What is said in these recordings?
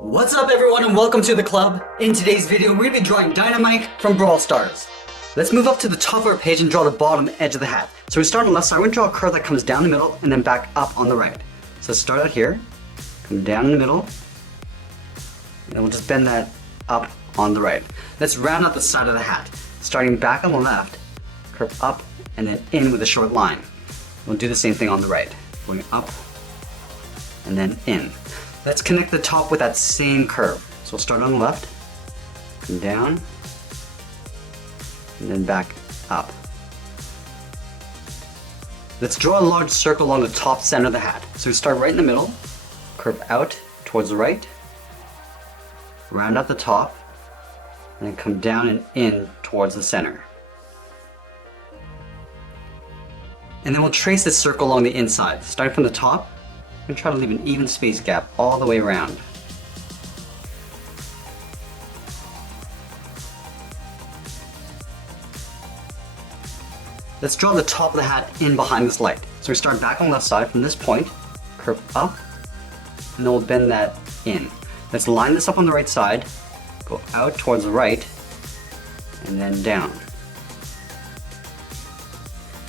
What's up everyone and welcome to the club. In today's video we're going to be drawing Dynamike from Brawl Stars. Let's move up to the top of our page and draw the bottom edge of the hat. So we start on the left side, we're going to draw a curve that comes down the middle and then back up on the right. So start out here, come down in the middle, and we'll just bend that up on the right. Let's round out the side of the hat. Starting back on the left, curve up and then in with a short line. We'll do the same thing on the right, going up and then in. Let's connect the top with that same curve. So we'll start on the left, come down, and then back up. Let's draw a large circle along the top center of the hat. So we start right in the middle, curve out towards the right, round out the top, and then come down and in towards the center. And then we'll trace this circle along the inside. Starting from the top, I'm going to try to leave an even space gap all the way around. Let's draw the top of the hat in behind this light. So we start back on the left side from this point, curve up, and then we'll bend that in. Let's line this up on the right side, go out towards the right, and then down.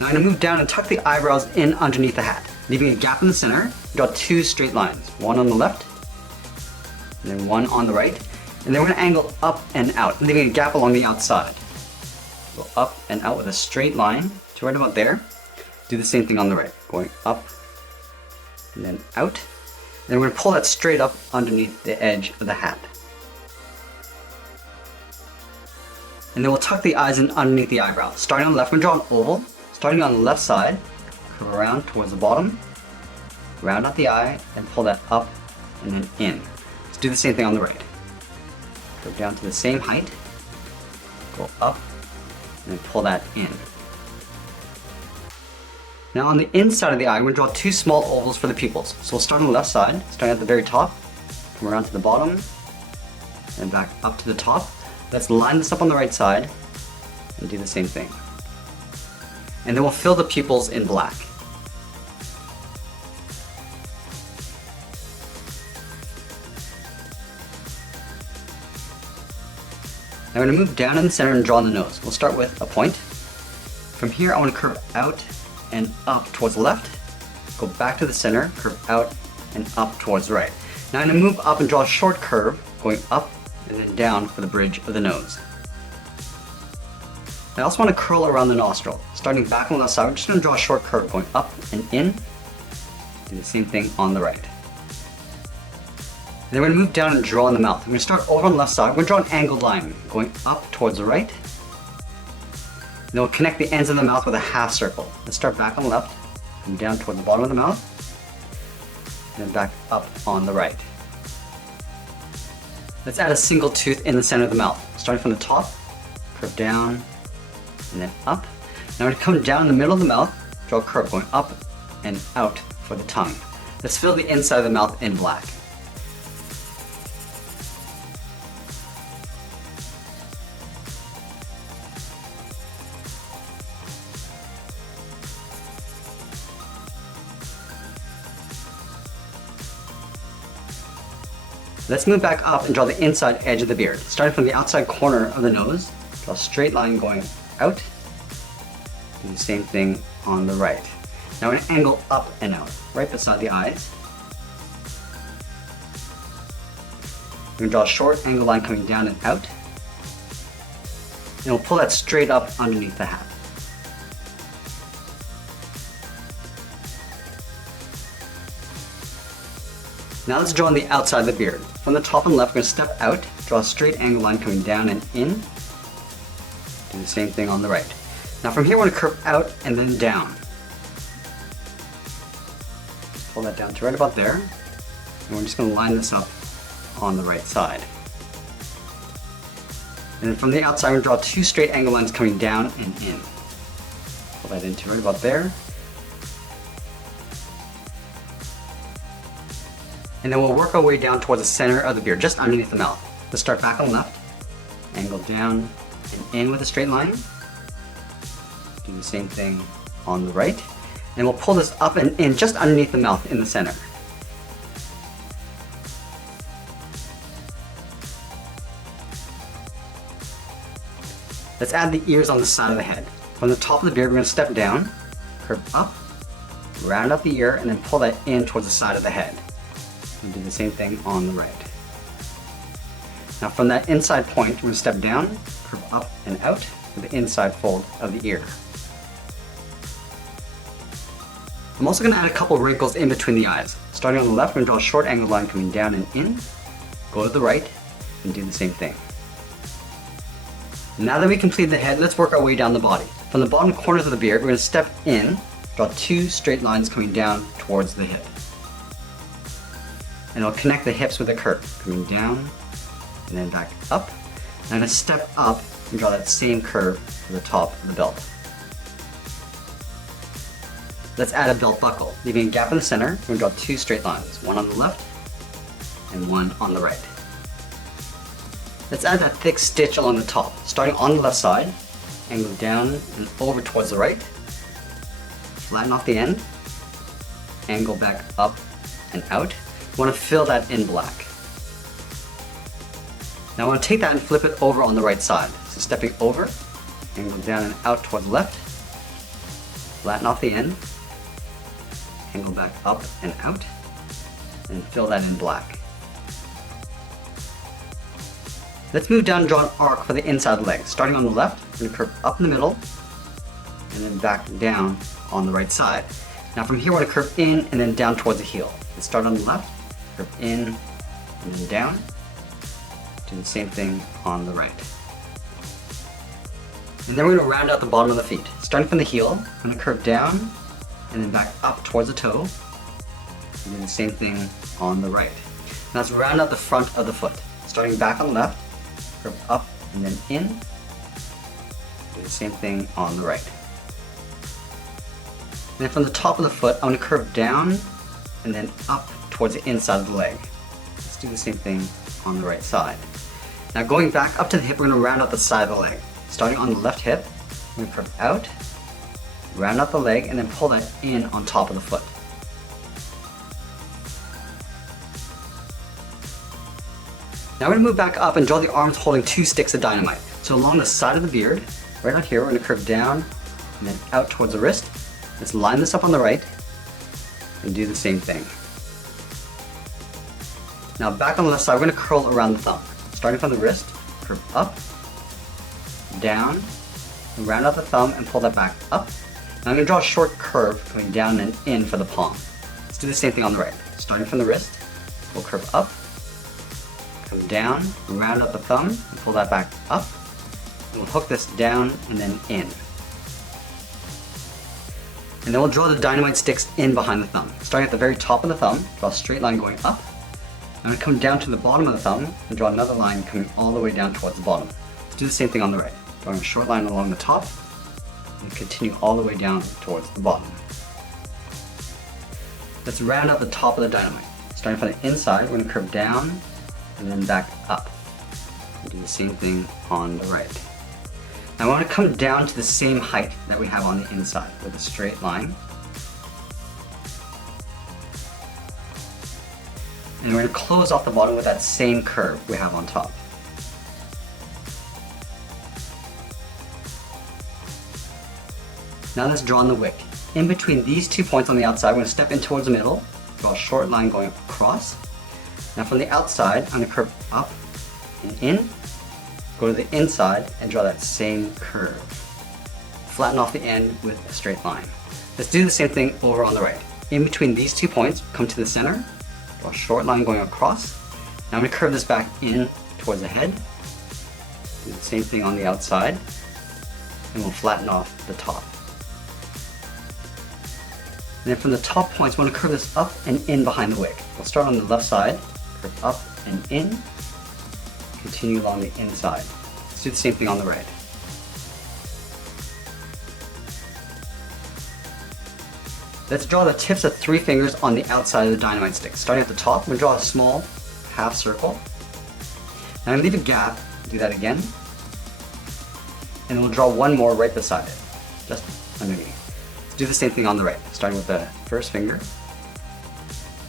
Now I'm going to move down and tuck the eyebrows in underneath the hat, leaving a gap in the center. Draw two straight lines, one on the left, and then one on the right. And then we're going to angle up and out, leaving a gap along the outside. Go up and out with a straight line to right about there. Do the same thing on the right, going up and then out. And then we're going to pull that straight up underneath the edge of the hat. And then we'll tuck the eyes in underneath the eyebrow. Starting on the left, we're going to draw an oval. Starting on the left side, curve around towards the bottom, round out the eye, and pull that up and then in. Let's do the same thing on the right. Go down to the same height, go up, and then pull that in. Now on the inside of the eye, we're going to draw two small ovals for the pupils. So we'll start on the left side, starting at the very top, come around to the bottom, and back up to the top. Let's line this up on the right side, and do the same thing. And then we'll fill the pupils in black. Now we're going to move down in the center and draw the nose. We'll start with a point. From here I want to curve out and up towards the left, go back to the center, curve out and up towards the right. Now I'm going to move up and draw a short curve, going up and then down for the bridge of the nose. I also want to curl around the nostril. Starting back on the left side, we're just going to draw a short curve going up and in. Do the same thing on the right. And then we're going to move down and draw in the mouth. I'm going to start over on the left side. We're going to draw an angled line going up towards the right. And then we'll connect the ends of the mouth with a half circle. Let's start back on the left and down toward the bottom of the mouth. And then back up on the right. Let's add a single tooth in the center of the mouth. Starting from the top, curve down, and then up. Now we're going to come down in the middle of the mouth, draw a curve going up and out for the tongue. Let's fill the inside of the mouth in black. Let's move back up and draw the inside edge of the beard. Starting from the outside corner of the nose, draw a straight line going out. Do the same thing on the right. Now we're going to angle up and out, right beside the eyes. We're going to draw a short angle line coming down and out. And we'll pull that straight up underneath the hat. Now let's draw on the outside of the beard. From the top and left, we're going to step out, draw a straight angle line coming down and in. Do the same thing on the right. Now from here, we're going to curve out and then down. Pull that down to right about there. And we're just going to line this up on the right side. And then from the outside, we're going to draw two straight angle lines coming down and in. Pull that into right about there. And then we'll work our way down towards the center of the beard, just underneath the mouth. Let's start back on the left, angle down and in with a straight line. Do the same thing on the right. And we'll pull this up and in just underneath the mouth in the center. Let's add the ears on the side of the head. From the top of the beard, we're going to step down, curve up, round out the ear, and then pull that in towards the side of the head. And do the same thing on the right. Now from that inside point, we're going to step down, curve up and out to the inside fold of the ear. I'm also going to add a couple wrinkles in between the eyes. Starting on the left, we're going to draw a short angled line coming down and in, go to the right, and do the same thing. Now that we completed the head, let's work our way down the body. From the bottom corners of the beard, we're going to step in, draw 2 straight lines coming down towards the head. And it'll connect the hips with a curve, coming down and then back up. And I'm going to step up and draw that same curve to the top of the belt. Let's add a belt buckle. Leaving a gap in the center, we're going to draw 2 straight lines, one on the left and one on the right. Let's add that thick stitch along the top, starting on the left side, angle down and over towards the right, flatten off the end, angle back up and out. I want to fill that in black. Now I want to take that and flip it over on the right side. So stepping over, angle down and out towards the left, flatten off the end, angle back up and out, and fill that in black. Let's move down and draw an arc for the inside of the leg. Starting on the left, we're going to curve up in the middle, and then back down on the right side. Now from here, we're going to curve in and then down towards the heel. Let's start on the left, curve in and then down. Do the same thing on the right. And then we're going to round out the bottom of the feet. Starting from the heel, I'm going to curve down and then back up towards the toe. And do the same thing on the right. Now let's round out the front of the foot. Starting back on the left, curve up and then in. Do the same thing on the right. And then from the top of the foot, I'm going to curve down and then up towards the inside of the leg. Let's do the same thing on the right side. Now going back up to the hip, we're going to round out the side of the leg. Starting on the left hip, we're going to curve out, round out the leg, and then pull that in on top of the foot. Now we're going to move back up and draw the arms holding 2 sticks of dynamite. So along the side of the beard, right out here, we're going to curve down and then out towards the wrist. Let's line this up on the right and do the same thing. Now back on the left side, we're going to curl around the thumb. Starting from the wrist, curve up, down, and round out the thumb and pull that back up. Now I'm going to draw a short curve going down and in for the palm. Let's do the same thing on the right. Starting from the wrist, we'll curve up, come down, round out the thumb, and pull that back up. And we'll hook this down and then in. And then we'll draw the dynamite sticks in behind the thumb. Starting at the very top of the thumb, draw a straight line going up. I'm going to come down to the bottom of the thumb and draw another line coming all the way down towards the bottom. Let's do the same thing on the right. Drawing a short line along the top and continue all the way down towards the bottom. Let's round out the top of the dynamite. Starting from the inside, we're going to curve down and then back up. And do the same thing on the right. Now I want to come down to the same height that we have on the inside with a straight line. And we're going to close off the bottom with that same curve we have on top. Now let's draw on the wick. In between these 2 points on the outside, we're going to step in towards the middle, draw a short line going across. Now from the outside, I'm going to curve up and in, go to the inside and draw that same curve. Flatten off the end with a straight line. Let's do the same thing over on the right. In between these 2 points, come to the center, draw a short line going across. Now I'm going to curve this back in towards the head. Do the same thing on the outside, and we'll flatten off the top. And then from the top points, we want to curve this up and in behind the wig. We'll start on the left side, curve up and in, continue along the inside. Let's do the same thing on the right. Let's draw the tips of 3 fingers on the outside of the dynamite stick. Starting at the top, we'll draw a small half circle. Now I'm going to leave a gap, do that again, and then we'll draw one more right beside it, just underneath. Let's do the same thing on the right, starting with the first finger,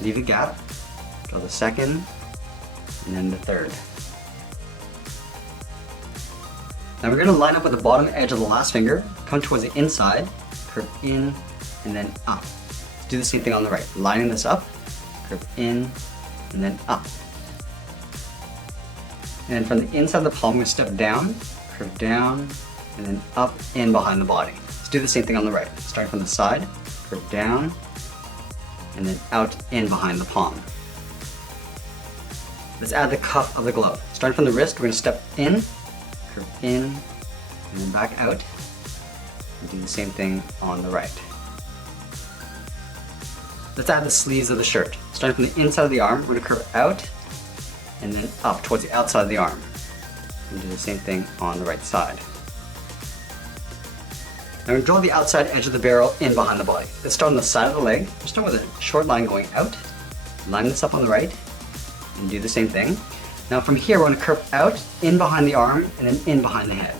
leave a gap, draw the second, and then the third. Now we're gonna line up with the bottom edge of the last finger, come towards the inside, curve in, and then up. Let's do the same thing on the right. Lining this up, curve in, and then up. And then from the inside of the palm, we step down, curve down, and then up in behind the body. Let's do the same thing on the right. Starting from the side, curve down, and then out in behind the palm. Let's add the cuff of the glove. Starting from the wrist, we're going to step in, curve in, and then back out. And do the same thing on the right. Let's add the sleeves of the shirt. Starting from the inside of the arm, we're going to curve out, and then up towards the outside of the arm. And do the same thing on the right side. Now we draw the outside edge of the barrel in behind the body. Let's start on the side of the leg. We'll start with a short line going out. Line this up on the right, and do the same thing. Now from here, we're going to curve out, in behind the arm, and then in behind the head.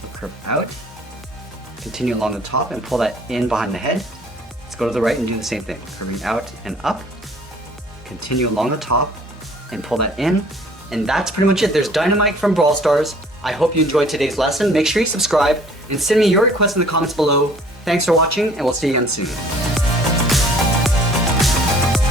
So curve out, continue along the top, and pull that in behind the head. Let's go to the right and do the same thing. Curving out and up, continue along the top, and pull that in. And that's pretty much it. There's Dynamike from Brawl Stars. I hope you enjoyed today's lesson. Make sure you subscribe and send me your requests in the comments below. Thanks for watching, and we'll see you again soon.